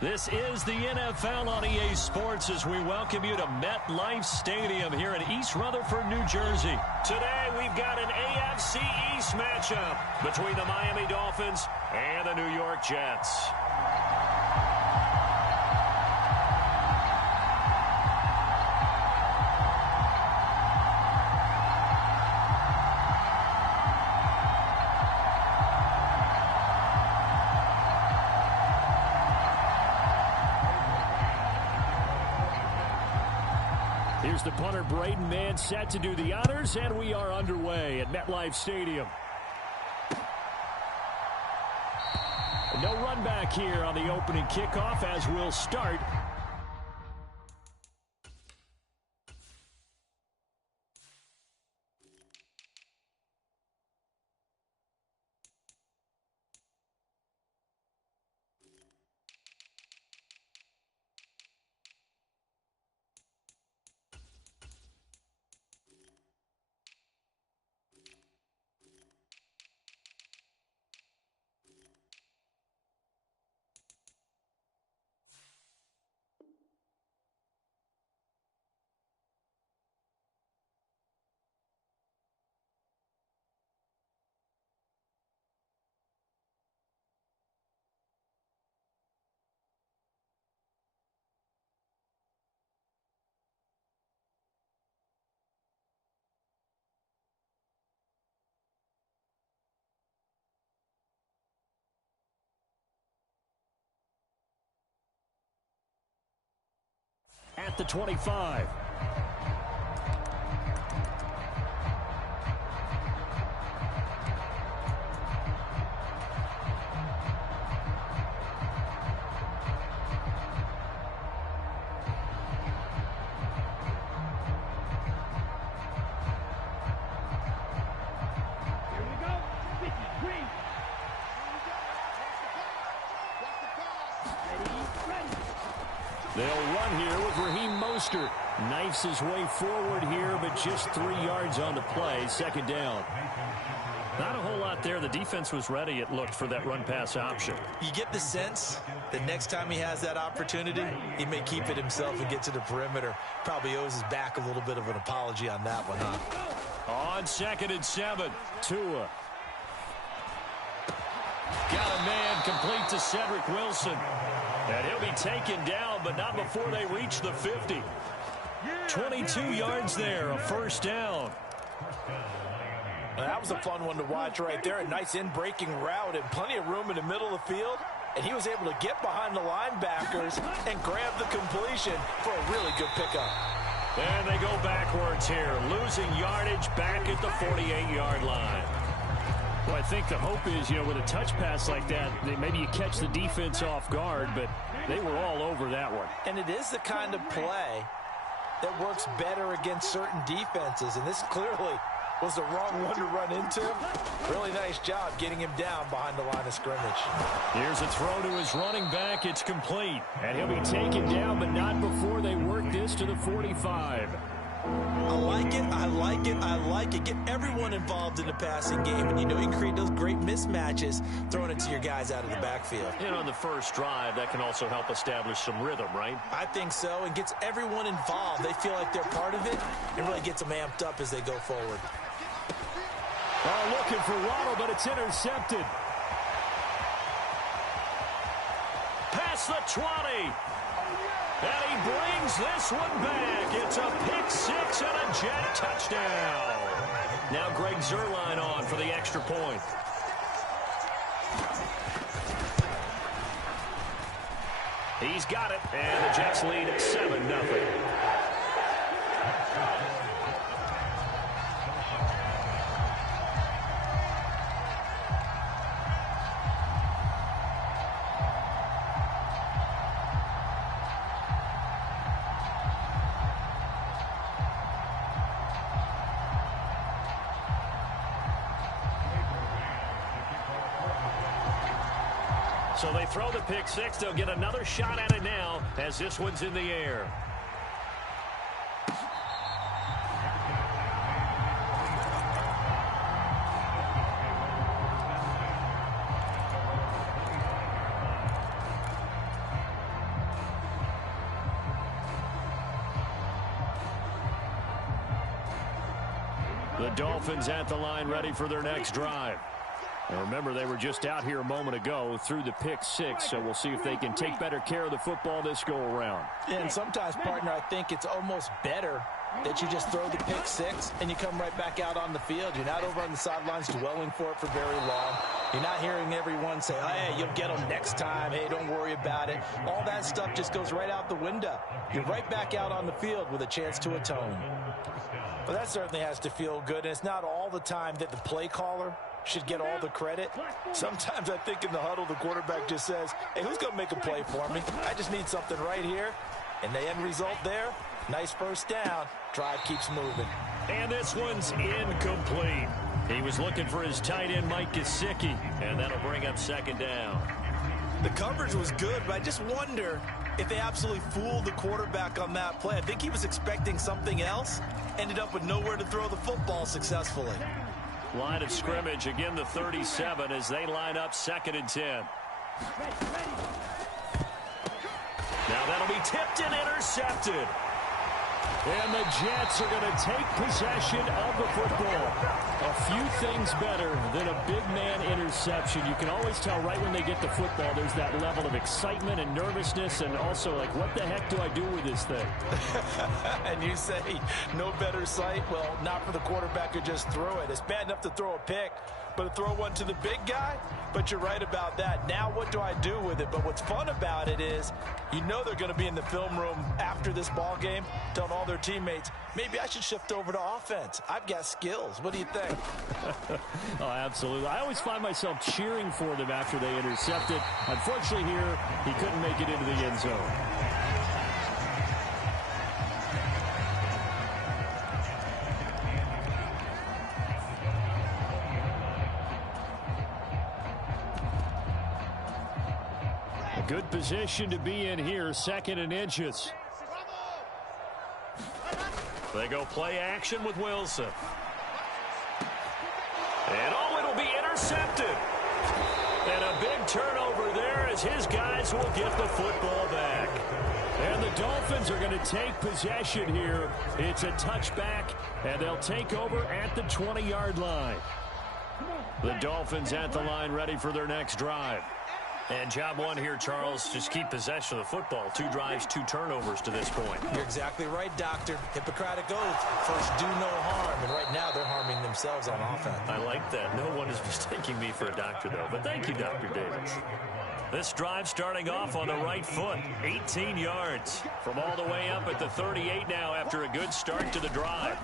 This is the NFL on EA Sports as we welcome you to MetLife Stadium here in East Rutherford, New Jersey. Today we've got an AFC East matchup between the Miami Dolphins and the New York Jets. Here's the punter, Braden Mann, set to do the honors, and we are underway at MetLife Stadium. No run back here on the opening kickoff as we'll start. At the 25. They'll run here with Raheem Mostert. Knifes his way forward here, but just 3 yards on the play. Second down. Not a whole lot there. The defense was ready, it looked, for that run-pass option. You get the sense that next time he has that opportunity, he may keep it himself and get to the perimeter. Probably owes his back a little bit of an apology on that one, huh? On 2nd and 7, Tua. Got a man complete to Cedric Wilson. And he'll be taken down, but not before they reach the 50. 22 yards there, a first down. Well, that was a fun one to watch right there. A nice in-breaking route and plenty of room in the middle of the field. And he was able to get behind the linebackers and grab the completion for a really good pickup. And they go backwards here, losing yardage back at the 48-yard line. Well, I think the hope is, with a touch pass like that, maybe you catch the defense off guard, but they were all over that one. And it is the kind of play that works better against certain defenses, and this clearly was the wrong one to run into. Really nice job getting him down behind the line of scrimmage. Here's a throw to his running back. It's complete, and he'll be taken down, but not before they work this to the 45. I like it, I like it, I like it. Get everyone involved in the passing game, and you can create those great mismatches throwing it to your guys out of the backfield. And on the first drive, that can also help establish some rhythm, right? I think so, and gets everyone involved. They feel like they're part of it, and really gets them amped up as they go forward. Oh, looking for Waddle, but it's intercepted. Past the 20. And he brings this one back. It's a pick-6 and a Jet touchdown. Now Greg Zuerlein on for the extra point. He's got it, and the Jets lead at 7-0. So they throw the pick-6. They'll get another shot at it now as this one's in the air. The Dolphins at the line, ready for their next drive. Now remember, they were just out here a moment ago through the pick six, so we'll see if they can take better care of the football this go-around. And sometimes, partner, I think it's almost better that you just throw the pick six and you come right back out on the field. You're not over on the sidelines dwelling for it for very long. You're not hearing everyone say, oh, hey, you'll get them next time. Hey, don't worry about it. All that stuff just goes right out the window. You're right back out on the field with a chance to atone. Well, that certainly has to feel good. And it's not all the time that the play caller should get all the credit. Sometimes I think in the huddle, the quarterback just says, hey, who's going to make a play for me? I just need something right here. And the end result there, nice first down. Drive keeps moving. And this one's incomplete. He was looking for his tight end, Mike Gesicki, and that'll bring up second down. The coverage was good, but I just wonder if they absolutely fooled the quarterback on that play. I think he was expecting something else, ended up with nowhere to throw the football successfully. Line of scrimmage, again the 37 as they line up 2nd and 10. Now that'll be tipped and intercepted. And the Jets are going to take possession of the football. A few things better than a big man interception. You can always tell right when they get the football, there's that level of excitement and nervousness, and also like, what the heck do I do with this thing? And you say, no better sight? Well, not for the quarterback who just threw it. It's bad enough to throw a pick, but to throw one to the big guy? But you're right about that. Now what do I do with it? But what's fun about it is, you know they're going to be in the film room after this ball game, telling all their teammates, maybe I should shift over to offense. I've got skills. What do you think? Oh, absolutely. I always find myself cheering for them after they intercept it. Unfortunately here, he couldn't make it into the end zone. A good position to be in here, 2nd and inches. They go play action with Wilson. And oh, it'll be intercepted. And a big turnover there as his guys will get the football back. And the Dolphins are going to take possession here. It's a touchback, and they'll take over at the 20-yard line. The Dolphins at the line, ready for their next drive. And job one here, Charles, just keep possession of the football. 2 drives, 2 turnovers to this point. You're exactly right, Doctor. Hippocratic oath. First, do no harm. And right now, they're harming themselves on offense. I like that. No one is mistaking me for a doctor, though. But thank you, Dr. Davis. This drive starting off on the right foot. 18 yards from all the way up at the 38 now after a good start to the drive.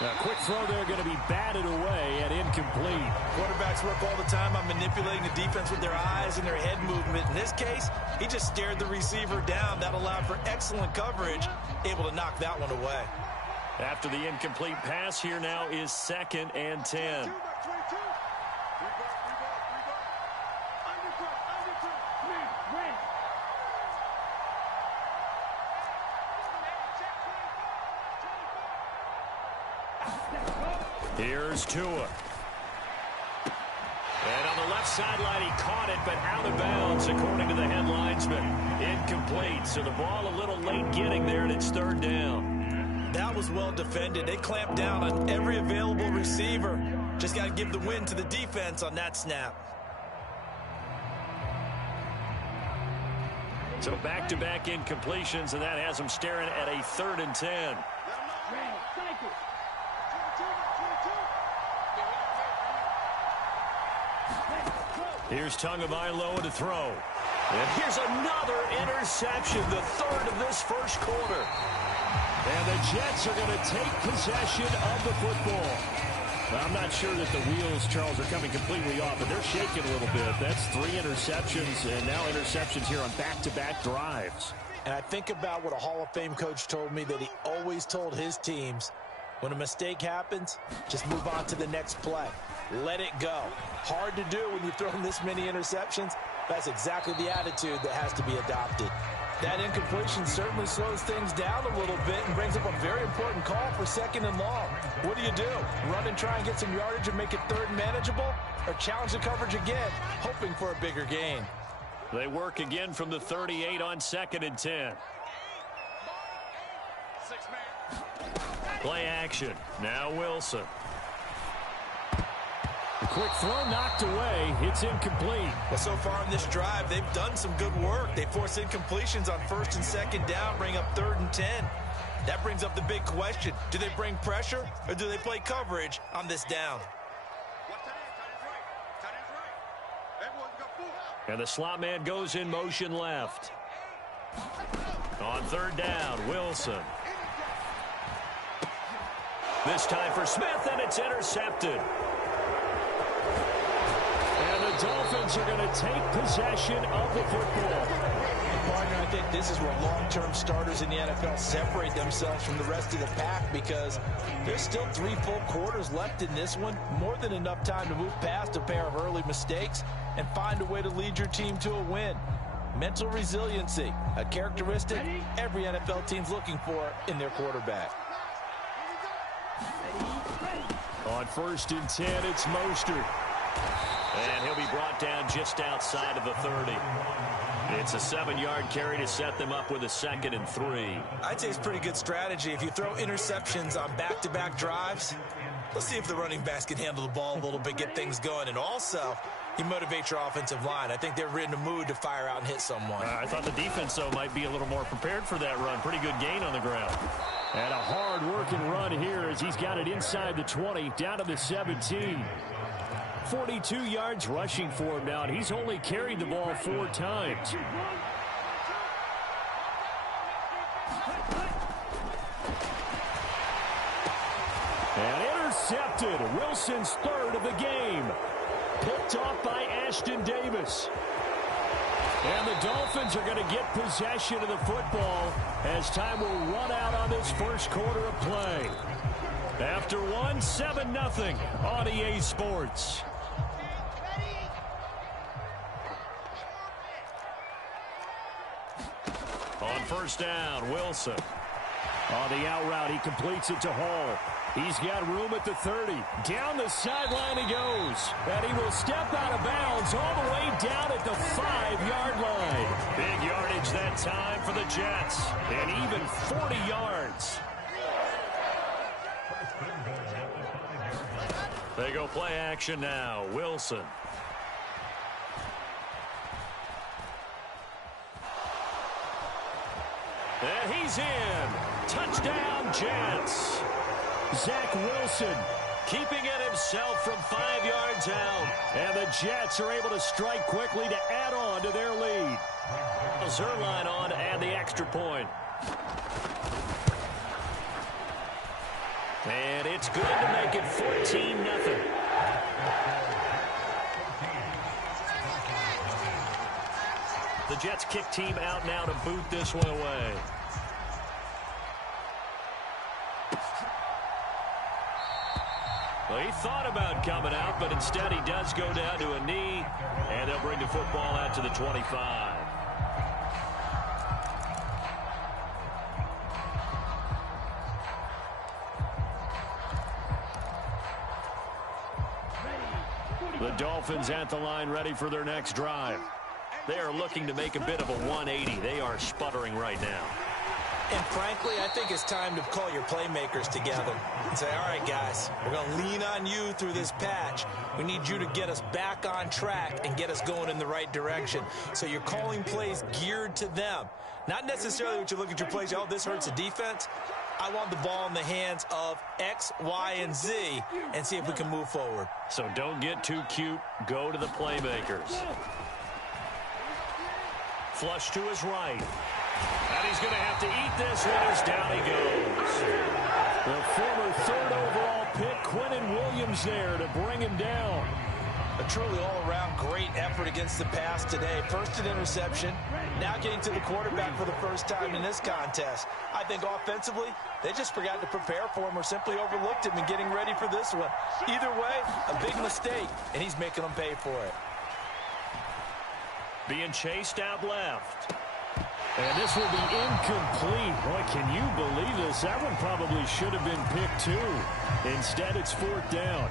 A quick throw there going to be batted away and incomplete. Quarterbacks work all the time on manipulating the defense with their eyes and their head movement. In this case, he just stared the receiver down. That allowed for excellent coverage, able to knock that one away. After the incomplete pass, here now is 2nd and 10. Here's Tua. And on the left sideline, he caught it, but out of bounds, according to the head linesman. Incomplete, so the ball a little late getting there, and it's 3rd down. That was well defended. They clamped down on every available receiver. Just got to give the win to the defense on that snap. So back-to-back incompletions, and that has them staring at a 3rd and 10. Here's Tagovailoa to throw. And here's another interception, the 3rd of this first quarter. And the Jets are going to take possession of the football. I'm not sure that the wheels, Charles, are coming completely off, but they're shaking a little bit. That's 3 interceptions, and now interceptions here on back-to-back drives. And I think about what a Hall of Fame coach told me, that he always told his teams, when a mistake happens, just move on to the next play. Let it go. Hard to do when you've thrown this many interceptions. That's exactly the attitude that has to be adopted. That incompletion certainly slows things down a little bit and brings up a very important call for 2nd and long. What do? Run and try and get some yardage and make it 3rd and manageable? Or challenge the coverage again, hoping for a bigger gain? They work again from the 38 on 2nd and 10. Play action. Now Wilson. The quick throw knocked away. It's incomplete. Well, so far in this drive, they've done some good work. They force incompletions on 1st and 2nd down, bring up 3rd and 10. That brings up the big question. Do they bring pressure or do they play coverage on this down? And the slot man goes in motion left. On 3rd down, Wilson. This time for Smith, and it's intercepted. And the Dolphins are going to take possession of the football. Partner, I think this is where long-term starters in the NFL separate themselves from the rest of the pack because there's still 3 full quarters left in this one. More than enough time to move past a pair of early mistakes and find a way to lead your team to a win. Mental resiliency, a characteristic every NFL team's looking for in their quarterback. On 1st and 10, it's Mostert. And he'll be brought down just outside of the 30. It's a 7-yard carry to set them up with a 2nd and 3. I'd say it's pretty good strategy. If you throw interceptions on back-to-back drives, let's see if the running backs can handle the ball a little bit, get things going. And also, you motivate your offensive line. I think they're in a mood to fire out and hit someone. I thought the defense, though, might be a little more prepared for that run. Pretty good gain on the ground. And a hard-working run here as he's got it inside the 20, down to the 17. 42 yards rushing for him now, and he's only carried the ball 4 times. And intercepted. Wilson's 3rd of the game. Picked off by Ashton Davis. And the Dolphins are going to get possession of the football as time will run out on this 1st quarter of play. After 1, 7-0 on EA Sports. On 1st down, Wilson. On the out route, he completes it to Hall. He's got room at the 30. Down the sideline he goes. And he will step out of bounds all the way down at the 5-yard line. Big yardage that time for the Jets. And even 40 yards. They go play action now. Wilson. And he's in. Touchdown, Jets. Zach Wilson keeping it himself from 5 yards out. And the Jets are able to strike quickly to add on to their lead. Zerline on to add the extra point. And it's good to make it 14-0. The Jets kick team out now to boot this one away. Well, he thought about coming out, but instead he does go down to a knee, and they'll bring the football out to the 25. The Dolphins at the line ready for their next drive. They are looking to make a bit of a 180. They are sputtering right now. And frankly, I think it's time to call your playmakers together and say, all right, guys, we're going to lean on you through this patch. We need you to get us back on track and get us going in the right direction. So you're calling plays geared to them. Not necessarily what you look at your plays, oh, this hurts the defense. I want the ball in the hands of X, Y, and Z and see if we can move forward. So don't get too cute. Go to the playmakers. Flush to his right. And he's going to have to eat this one as down he goes. The former 3rd overall pick, Quinnen Williams there to bring him down. A truly all-around great effort against the pass today. First an interception, now getting to the quarterback for the first time in this contest. I think offensively, they just forgot to prepare for him or simply overlooked him in getting ready for this one. Either way, a big mistake, and he's making them pay for it. Being chased out left. And this will be incomplete. Boy, can you believe this? That one probably should have been picked too. Instead, it's 4th down.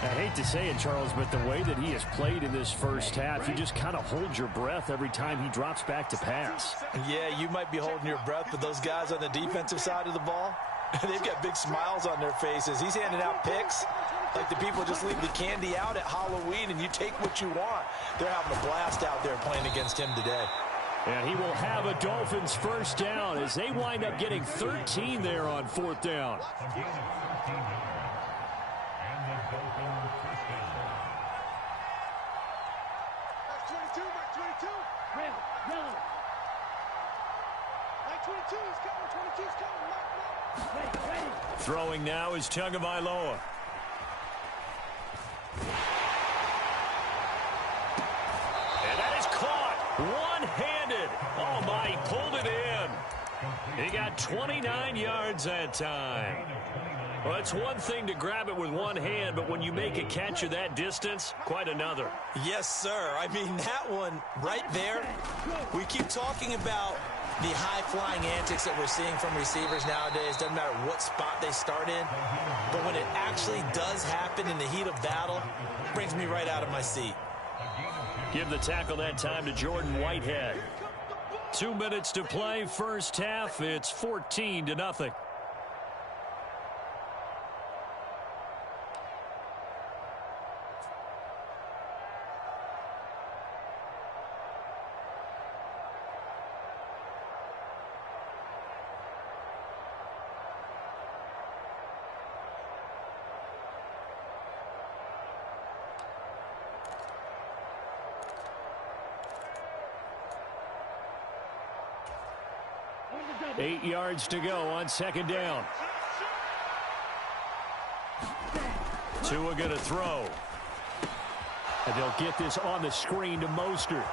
And hate to say it, Charles, but the way that he has played in this first half, you just kind of hold your breath every time he drops back to pass. Yeah, you might be holding your breath, but those guys on the defensive side of the ball, they've got big smiles on their faces. He's handing out picks like the people just leave the candy out at Halloween and you take what you want. They're having a blast out there playing against him today. And he will have a Dolphins first down as they wind up getting 13 there on fourth down. Throwing now is Tagovailoa. And that is caught one-handed. Oh, my, he pulled it in. He got 29 yards that time. Well, it's one thing to grab it with one hand, but when you make a catch of that distance, quite another. Yes, sir. I mean, that one right there, we keep talking about the high-flying antics that we're seeing from receivers nowadays. Doesn't matter what spot they start in. But when it actually does happen in the heat of battle, it brings me right out of my seat. Give the tackle that time to Jordan Whitehead. 2 minutes to play, first half. It's 14-0. Eight yards to go on second down. Tua going to throw. And they'll get this on the screen to Mostert.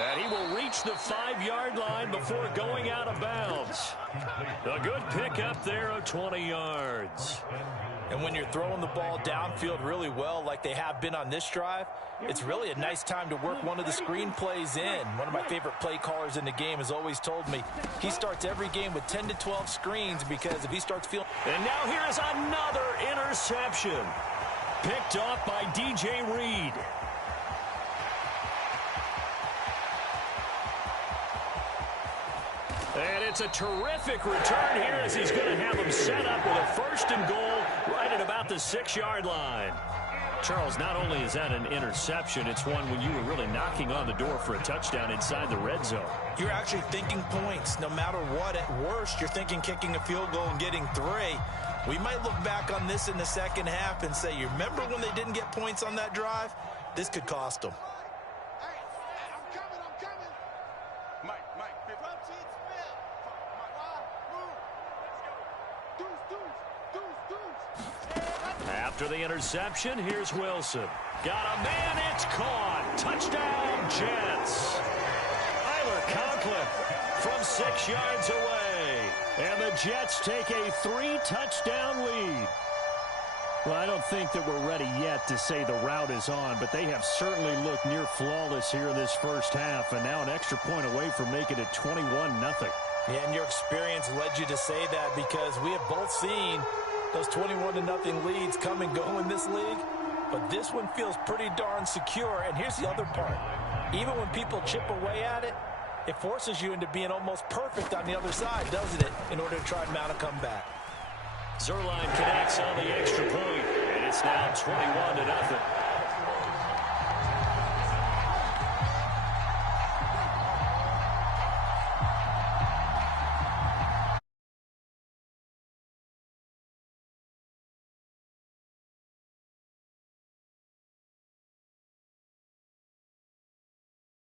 And he will reach the 5-yard line before going out of bounds. A good pickup there of 20 yards. And when you're throwing the ball downfield really well like they have been on this drive, it's really a nice time to work one of the screen plays in. One of my favorite play callers in the game has always told me he starts every game with 10 to 12 screens because if he starts feeling... And now here is another interception. Picked off by DJ Reed. And it's a terrific return here as he's going to have him set up with a first and goal right at about the 6-yard line. Charles, not only is that an interception, it's one when you were really knocking on the door for a touchdown inside the red zone. You're actually thinking points. No matter what, at worst, you're thinking kicking a field goal and getting 3. We might look back on this in the second half and say, you remember when they didn't get points on that drive? This could cost them. After the interception, here's Wilson. Got a man, it's caught. Touchdown, Jets. Tyler Conklin from 6 yards away. And the Jets take a 3-touchdown lead. Well, I don't think that we're ready yet to say the route is on, but they have certainly looked near flawless here in this first half, and now an extra point away from making it 21-0. Yeah, and your experience led you to say that because we have both seen those 21-0 leads come and go in this league. But this one feels pretty darn secure. And here's the other part. Even when people chip away at it, it forces you into being almost perfect on the other side, doesn't it, in order to try and mount a comeback. Zerline connects on the extra point, and it's now 21-0.